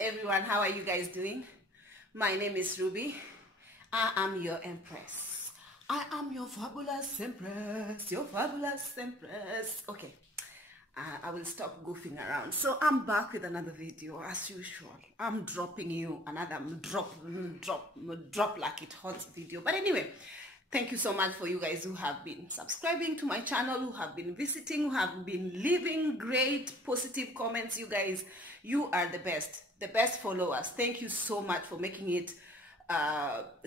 everyone, how are you guys doing? My name is Ruby. I am your empress. I am your fabulous empress. Your fabulous empress. Okay, I will stop goofing around. So I'm back with another video as usual. I'm dropping you another drop like it hot video. But anyway, thank you so much for you guys who have been subscribing to my channel, who have been visiting, who have been leaving great positive comments. You guys, you are the best followers. Thank you so much for making it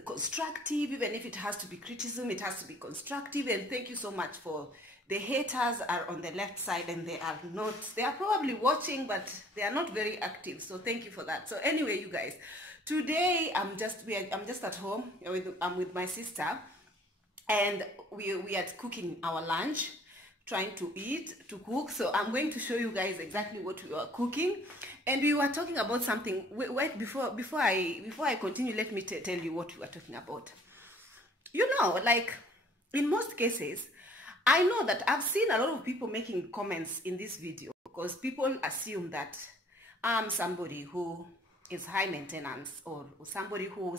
constructive. Even if it has to be criticism, it has to be constructive. And thank you so much for the haters are on the left side, and they are probably watching, but they are not very active. So thank you for that. So anyway, you guys, today I'm just at home. I'm with my sister, and we are cooking our lunch, trying to cook. So I'm going to show you guys exactly what we are cooking. And we were talking about something. Wait, before I continue, let me tell you what we were talking about. You know, like in most cases, I know that I've seen a lot of people making comments in this video because people assume that I'm somebody who is high maintenance, or somebody who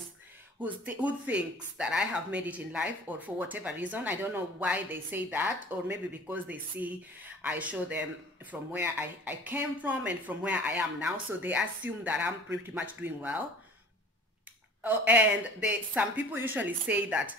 thinks that I have made it in life, or for whatever reason. I don't know why they say that, or maybe because they see I show them from where I came from and from where I am now, so they assume that I'm pretty much doing well. And some people usually say that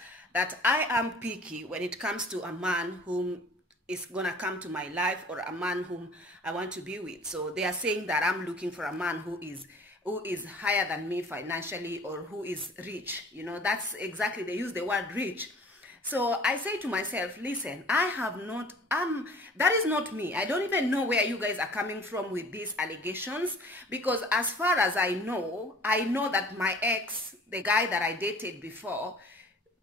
I am picky when it comes to a man whom is gonna come to my life, or a man whom I want to be with. So they are saying that I'm looking for a man who is higher than me financially, or who is rich. You know, that's exactly, they use the word rich. So I say to myself, listen, that is not me. I don't even know where you guys are coming from with these allegations, because as far as I know that my ex, the guy that I dated before,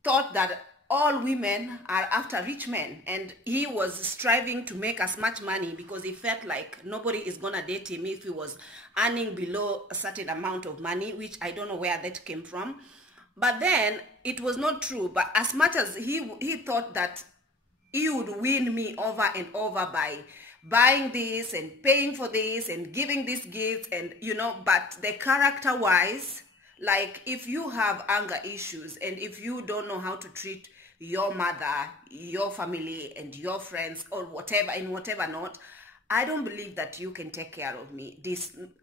thought that all women are after rich men, and he was striving to make as much money because he felt like nobody is gonna date him if he was earning below a certain amount of money, which I don't know where that came from. But then it was not true. But as much as he thought that he would win me over and over by buying this and paying for this and giving these gifts, and you know, but the character wise, like if you have anger issues, and if you don't know how to treat your mother, your family, and your friends, or whatever, in whatever not, I don't believe that you can take care of me.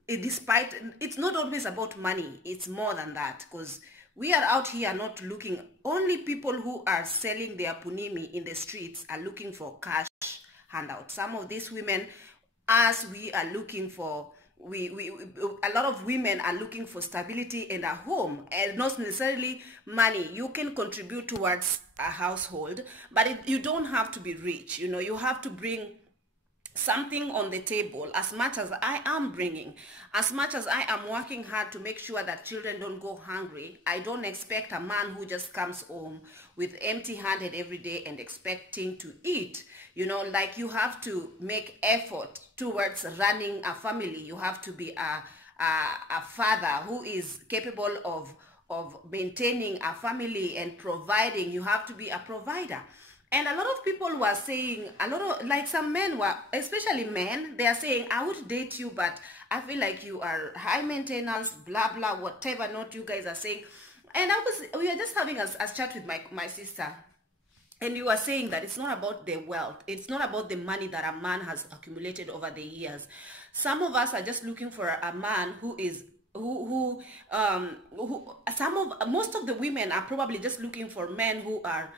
Despite, it's not always about money. It's more than that, because we are out here not looking. Only people who are selling their punimi in the streets are looking for cash handout. Some of these women, as we are looking for, a lot of women are looking for stability and a home, and not necessarily money. You can contribute towards a household, but you don't have to be rich. You know, you have to bring something on the table. As much as I am bringing, as much as I am working hard to make sure that children don't go hungry, I don't expect a man who just comes home with empty-handed every day and expecting to eat. You know, like you have to make effort towards running a family. You have to be a father who is capable of maintaining a family and providing. You have to be a provider. And a lot of people were saying, like some men were, especially men, they are saying, I would date you, but I feel like you are high maintenance, blah, blah, whatever not you guys are saying. And we are just having a chat with my sister. And you are saying that it's not about the wealth. It's not about the money that a man has accumulated over the years. Some of us are just looking for a man most of the women are probably just looking for men who are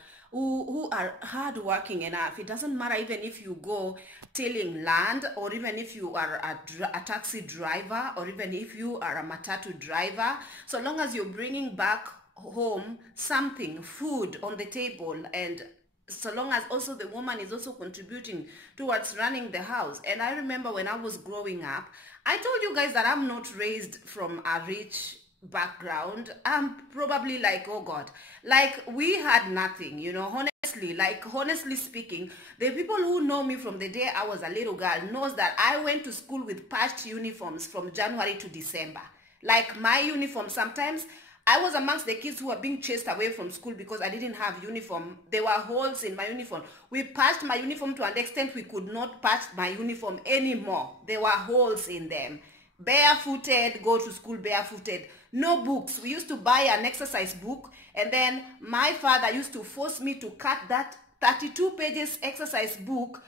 hardworking enough. It doesn't matter even if you go tilling land, or even if you are a taxi driver, or even if you are a matatu driver. So long as you're bringing back home something, food on the table, and so long as also the woman is also contributing towards running the house. And I remember when I was growing up, I told you guys that I'm not raised from a rich background. I'm probably like, oh God, like we had nothing, you know, honestly speaking. The people who know me from the day I was a little girl knows that I went to school with patched uniforms from January to December. Like my uniform, sometimes I was amongst the kids who were being chased away from school because I didn't have uniform. There were holes in my uniform. We patched my uniform to an extent we could not patch my uniform anymore. There were holes in them. barefooted, go to school barefooted. No books. We used to buy an exercise book, and then my father used to force me to cut that 32 pages exercise book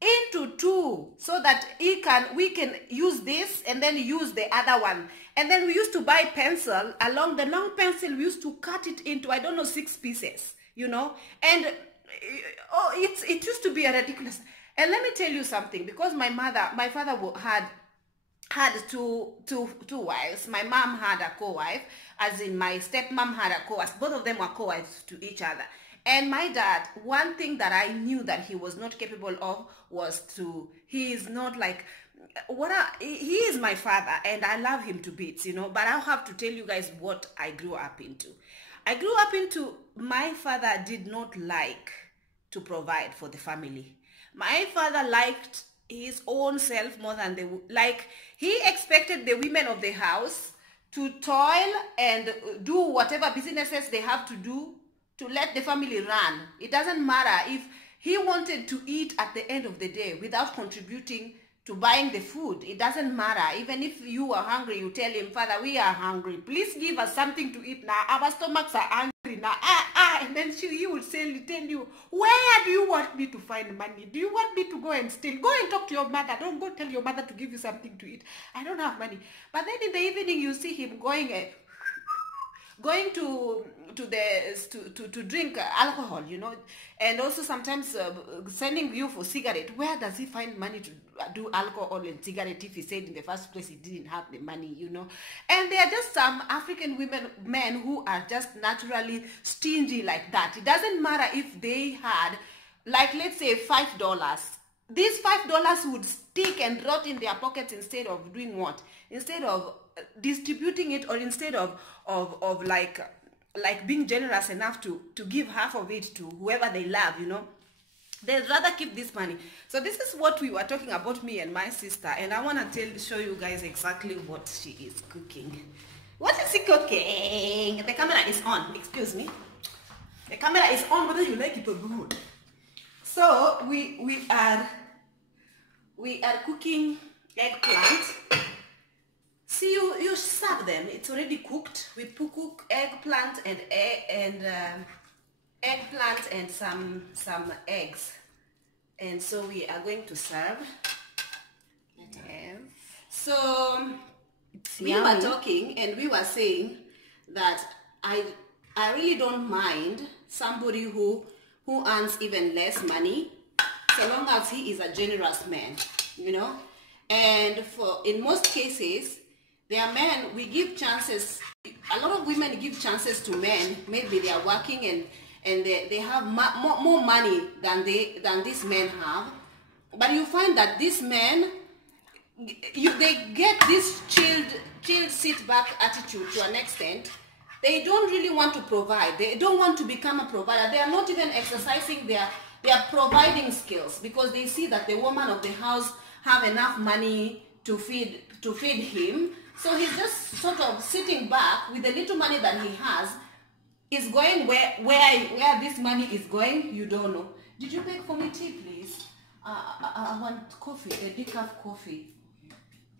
into two, so that we can use this and then use the other one. And then we used to buy pencil. Along the long pencil, we used to cut it into, I don't know, 6 pieces, you know. And it used to be a ridiculous. And let me tell you something, because my father had two wives. My mom had a co-wife, as in my stepmom had a co-wife. Both of them were co-wives to each other. And my dad, one thing that I knew that he was not capable of was he is not like, he is my father, and I love him to bits, you know, but I'll have to tell you guys what I grew up into. My father did not like to provide for the family. My father liked his own self more than he expected the women of the house to toil and do whatever businesses they have to do to let the family run. It doesn't matter if he wanted to eat at the end of the day without contributing to buying the food. It doesn't matter. Even if you are hungry, you tell him, Father, we are hungry. Please give us something to eat now. Our stomachs are hungry now. And then he will tell you, where do you want me to find money? Do you want me to go and steal? Go and talk to your mother. Don't go tell your mother to give you something to eat. I don't have money. But then in the evening, you see him going to drink alcohol, you know, and also sometimes sending you for cigarette. Where does he find money to do alcohol and cigarette if he said in the first place he didn't have the money, you know? And there are just some African men who are just naturally stingy like that. It doesn't matter if they had, like, let's say $5. These $5 would stick and rot in their pockets instead of doing what? Instead of distributing it, or instead of like being generous enough to give half of it to whoever they love, you know. They'd rather keep this money. So this is what we were talking about, me and my sister, and I want to show you guys exactly what she is cooking. What is she cooking? The camera is on. Excuse me. The camera is on, whether you like it or good. So we are cooking eggplant. See, you serve them. It's already cooked. We cook eggplant and some eggs, and so we are going to serve. Okay. So we were talking, and we were saying that I really don't mind somebody who earns even less money, so long as he is a generous man, you know. And in most cases, there are men, we give chances. A lot of women give chances to men. Maybe they are working and they have more money than these men have. But you find that these men, they get this chilled sit back attitude to an extent. They don't really want to provide. They don't want to become a provider. They are not even exercising their providing skills, because they see that the woman of the house have enough money to feed him. So he's just sort of sitting back with the little money that he has, is going where this money is going, you don't know. Did you make for me tea, please? I want coffee, a decaf coffee.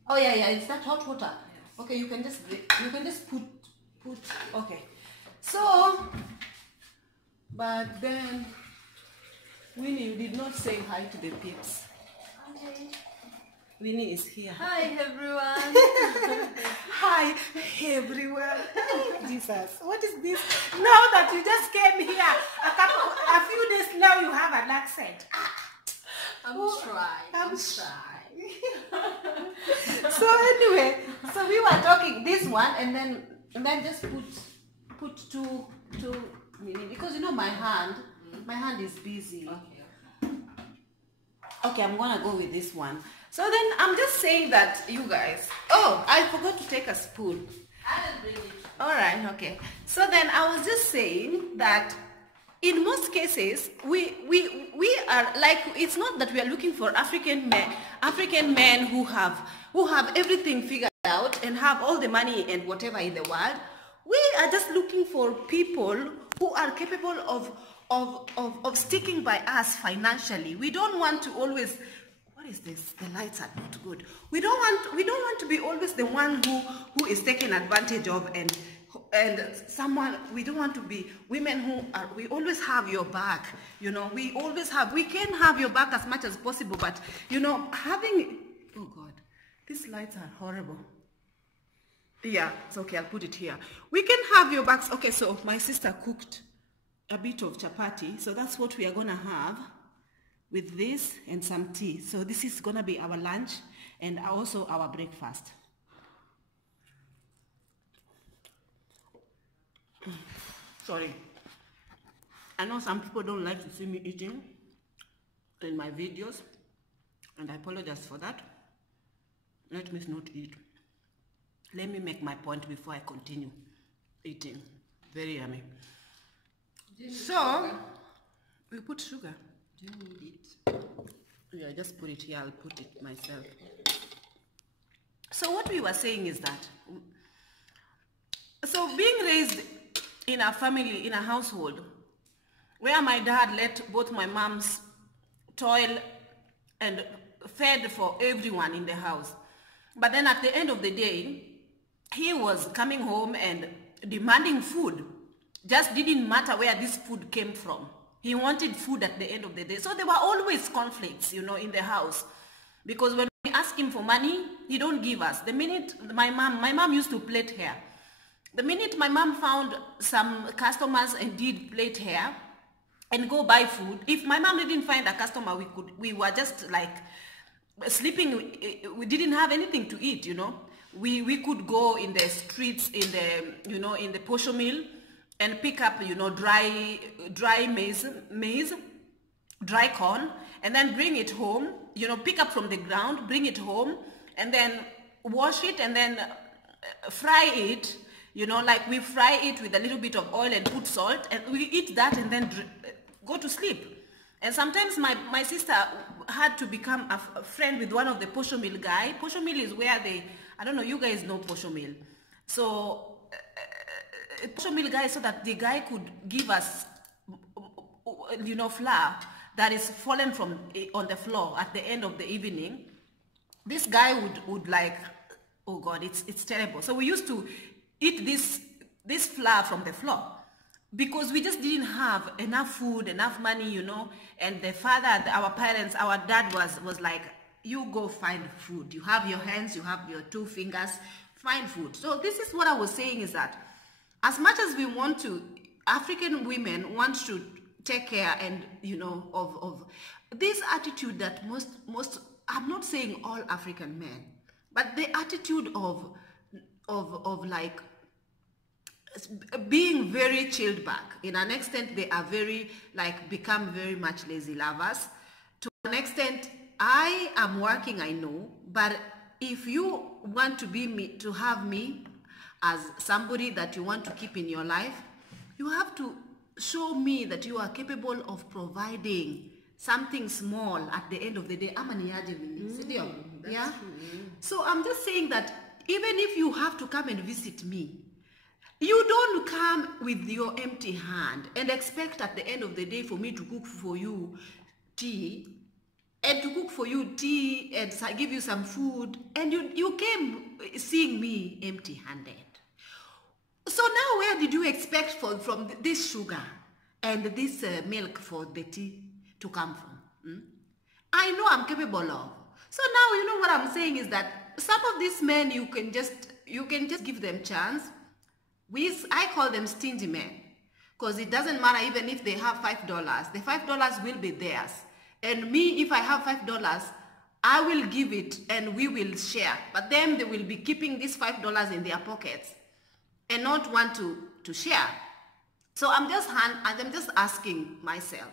Oh yeah, is that hot water? Yes. Okay, you can just put. Okay. So, but then, Winnie, you did not say hi to the peeps. Okay. Winnie is here. Hi everyone. Hi everyone. Jesus, what is this? Now that you just came here, a few days now you have an accent. I'm trying. So anyway, so we were talking this one, and then just put two because you know my hand is busy. Okay, I'm gonna go with this one. So then I'm just saying that you guys, oh, I forgot to take a spoon. I didn't bring it. All right, okay. So then I was just saying that in most cases, we are like, it's not that we are looking for African men who have everything figured out and have all the money and whatever in the world. We are just looking for people who are capable of sticking by us financially. We don't want to always, What is this? The lights are not good. We don't want to be always the one who is taken advantage of, and someone. We don't want to be women who are. We always have your back. You know, we can have your back as much as possible, but you know, having. Oh God, these lights are horrible. Yeah, it's okay. I'll put it here. We can have your backs. Okay, so my sister cooked a bit of chapati, so that's what we are gonna have with this and some tea. So this is gonna be our lunch and also our breakfast. Sorry, I know some people don't like to see me eating in my videos, and I apologize for that. Let me not eat. Let me make my point before I continue eating. Very yummy. So we put sugar. Do you need it? Yeah, just put it here. I'll put it myself. So what we were saying is that, so being raised in a family, in a household, where my dad let both my moms toil and fed for everyone in the house. But then at the end of the day, he was coming home and demanding food. Just didn't matter where this food came from. He wanted food at the end of the day. So there were always conflicts, you know, in the house. Because when we ask him for money, he don't give us. The minute my mom used to plait hair. The minute my mom found some customers and did plait hair and go buy food, if my mom didn't find a customer, we were just like sleeping. We didn't have anything to eat, you know. We could go in the streets, in the posho mill, and pick up, you know, dry maize, dry corn, and then bring it home, you know, pick up from the ground, bring it home, and then wash it, and then fry it, you know, like we fry it with a little bit of oil and put salt, and we eat that and then go to sleep. And sometimes my sister had to become a friend with one of the posho mill guy. Posho mill is where I don't know, you guys know posho mill. So posho mill guy, so that the guy could give us, you know, flour that is fallen from on the floor at the end of the evening. This guy would like, oh God, it's terrible. So we used to eat this flour from the floor because we just didn't have enough food, enough money, you know. And the father, our parents, our dad was like, you go find food. You have your hands, you have your 2 fingers, find food. So this is what I was saying, is that as much as we want to, African women want to take care and, you know, of this attitude that most, I'm not saying all African men, but the attitude of like being very chilled back. In an extent, they are very, like, become very much lazy lovers. To an extent, I am working, I know, but if you want to be me, to have me as somebody that you want to keep in your life, you have to show me that you are capable of providing something small at the end of the day. Yeah. So I'm just saying that even if you have to come and visit me, you don't come with your empty hand and expect at the end of the day for me to cook for you tea, and give you some food, and you came seeing me empty-handed. So now where did you expect from this sugar and this milk for the tea to come from? I know I'm capable of. So now, you know what I'm saying is that some of these men, you can just give them chance. I call them stingy men, because it doesn't matter even if they have $5. The $5 will be theirs. And me, if I have $5, I will give it and we will share. But then they will be keeping this $5 in their pockets and not want to share. So I'm just asking myself,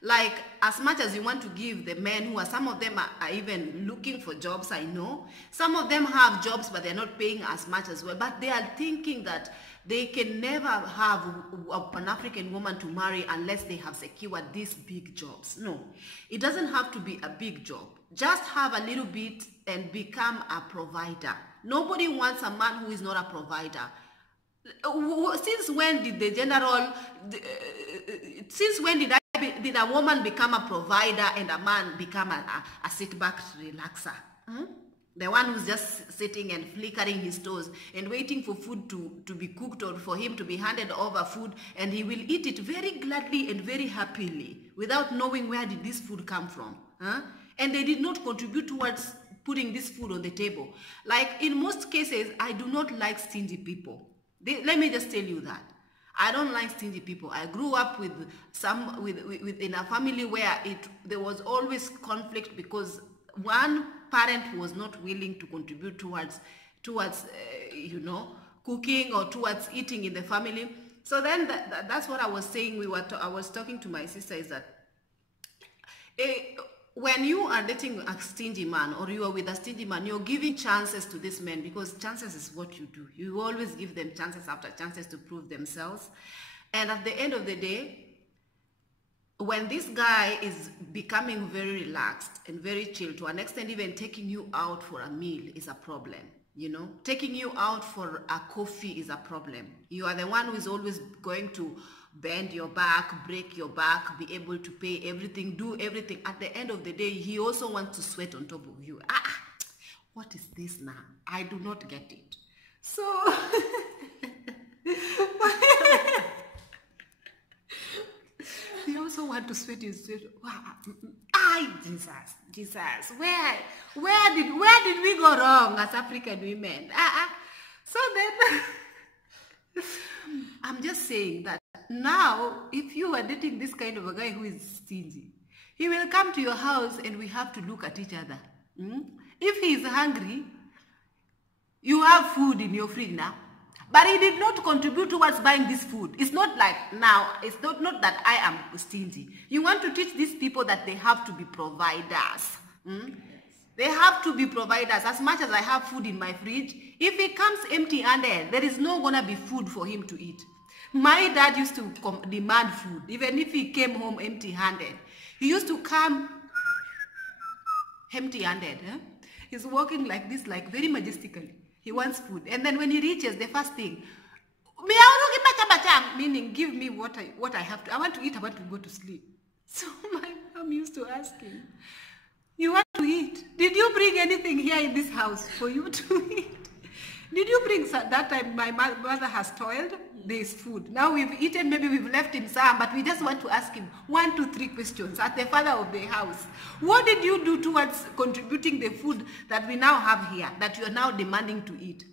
like, as much as you want to give the men who are, some of them are even looking for jobs, I know. Some of them have jobs, but they're not paying as much as well. But they are thinking that they can never have an African woman to marry unless they have secured these big jobs. No, it doesn't have to be a big job. Just have a little bit and become a provider. Nobody wants a man who is not a provider. Since when did did a woman become a provider and a man become a sit-back relaxer? The one who's just sitting and flickering his toes and waiting for food to be cooked or for him to be handed over food, and he will eat it very gladly and very happily without knowing where did this food come from. And they did not contribute towards putting this food on the table. Like in most cases, I do not like stingy people. Let me just tell you that. I don't like stingy people. I grew up with in a family where there was always conflict because one parent was not willing to contribute towards cooking or towards eating in the family. So then that's what I was saying. I was talking to my sister is that when you are dating a stingy man or you are with a stingy man, you're giving chances to this man, because chances is what you do. You always give them chances after chances to prove themselves. And at the end of the day, when this guy is becoming very relaxed and very chill, to an extent even taking you out for a meal is a problem. Taking you out for a coffee is a problem. You are the one who is always going to bend your back, break your back, be able to pay everything, do everything. At the end of the day, he also wants to sweat on top of you. What is this now? I do not get it. So, he also want to sweat his sweat. Jesus, where did we go wrong as African women? So then, I'm just saying that now, if you are dating this kind of a guy who is stingy, he will come to your house and we have to look at each other. If he is hungry, you have food in your fridge now, but he did not contribute towards buying this food. It's not like now, it's not that I am stingy. You want to teach these people that they have to be providers. They have to be providers. As much as I have food in my fridge, if he comes empty-handed, there is no gonna be food for him to eat. My dad used to demand food, even if he came home empty-handed. He used to come empty-handed. He's walking like this, like very majestically. He wants food. And then when he reaches, the first thing, meaning give me what I have to. I want to eat, I want to go to sleep. So my mom used to ask him, you want to eat? Did you bring anything here in this house for you to eat? Did you bring some? That time my mother has toiled, there is food. Now we've eaten, maybe we've left him some, but we just want to ask him 1, 2, 3 questions as the father of the house. What did you do towards contributing the food that we now have here, that you are now demanding to eat?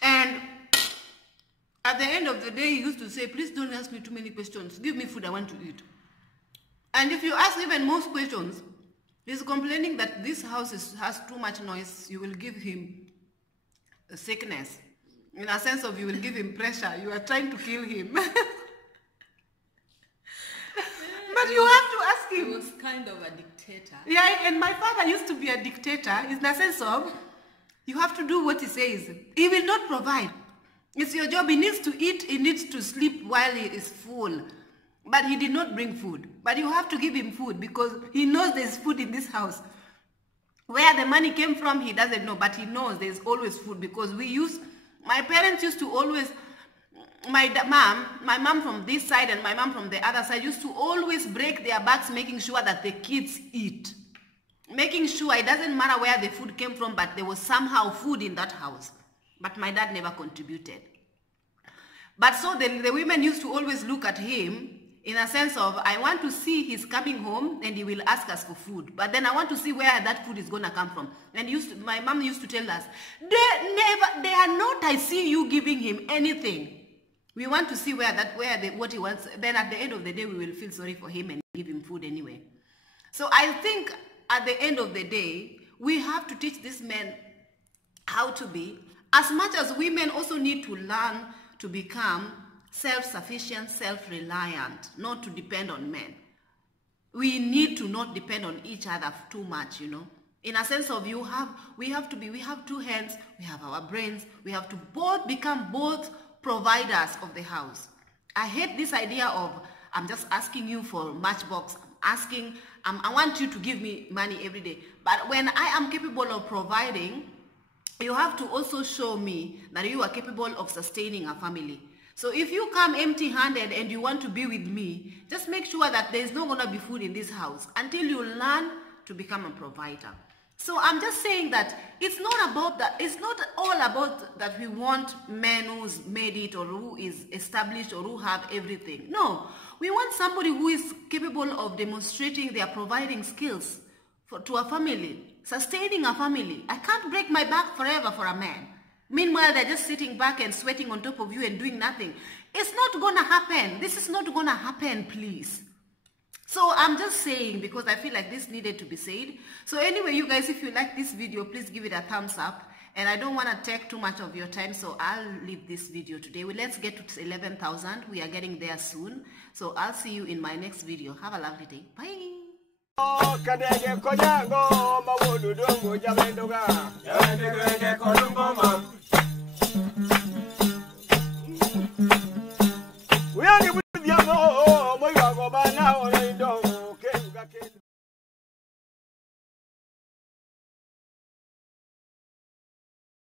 And at the end of the day, he used to say, please don't ask me too many questions. Give me food I want to eat. And if you ask even most questions, he's complaining that this house has too much noise. You will give him a sickness. In a sense of you will give him pressure. You are trying to kill him. But you have to ask him. He was kind of a dictator. Yeah, and my father used to be a dictator in the sense of you have to do what he says. He will not provide. It's your job. He needs to eat. He needs to sleep while he is full. But he did not bring food. But you have to give him food because he knows there's food in this house. Where the money came from, he doesn't know. But he knows there's always food because my parents used to always, my mom from this side and my mom from the other side used to always break their backs making sure that the kids eat. Making sure it doesn't matter where the food came from, but there was somehow food in that house. But my dad never contributed. But so the women used to always look at him in a sense of, I want to see he's coming home and he will ask us for food. But then I want to see where that food is going to come from. And my mom used to tell us, they are not, I see you giving him anything. We want to see what he wants. Then at the end of the day, we will feel sorry for him and give him food anyway. So I think at the end of the day, we have to teach these men how to be, as much as women also need to learn to become self-sufficient, self-reliant, not to depend on men. We need to not depend on each other too much, In a sense of we have 2 hands, we have our brains, we have to become both providers of the house. I hate this idea of, I'm just asking you for matchbox, I want you to give me money every day. But when I am capable of providing, you have to also show me that you are capable of sustaining a family. So if you come empty-handed and you want to be with me, just make sure that there's not going to be food in this house until you learn to become a provider. So I'm just saying that it's not about that. It's not all about that we want men who's made it or who is established or who have everything. No, we want somebody who is capable of demonstrating their providing skills to a family, sustaining a family. I can't break my back forever for a man. Meanwhile, they're just sitting back and sweating on top of you and doing nothing. It's not going to happen. This is not going to happen, please. So I'm just saying, because I feel like this needed to be said. So anyway, you guys, if you like this video, please give it a thumbs up. And I don't want to take too much of your time, so I'll leave this video today. Well, let's get to 11,000. We are getting there soon. So I'll see you in my next video. Have a lovely day. Bye. We are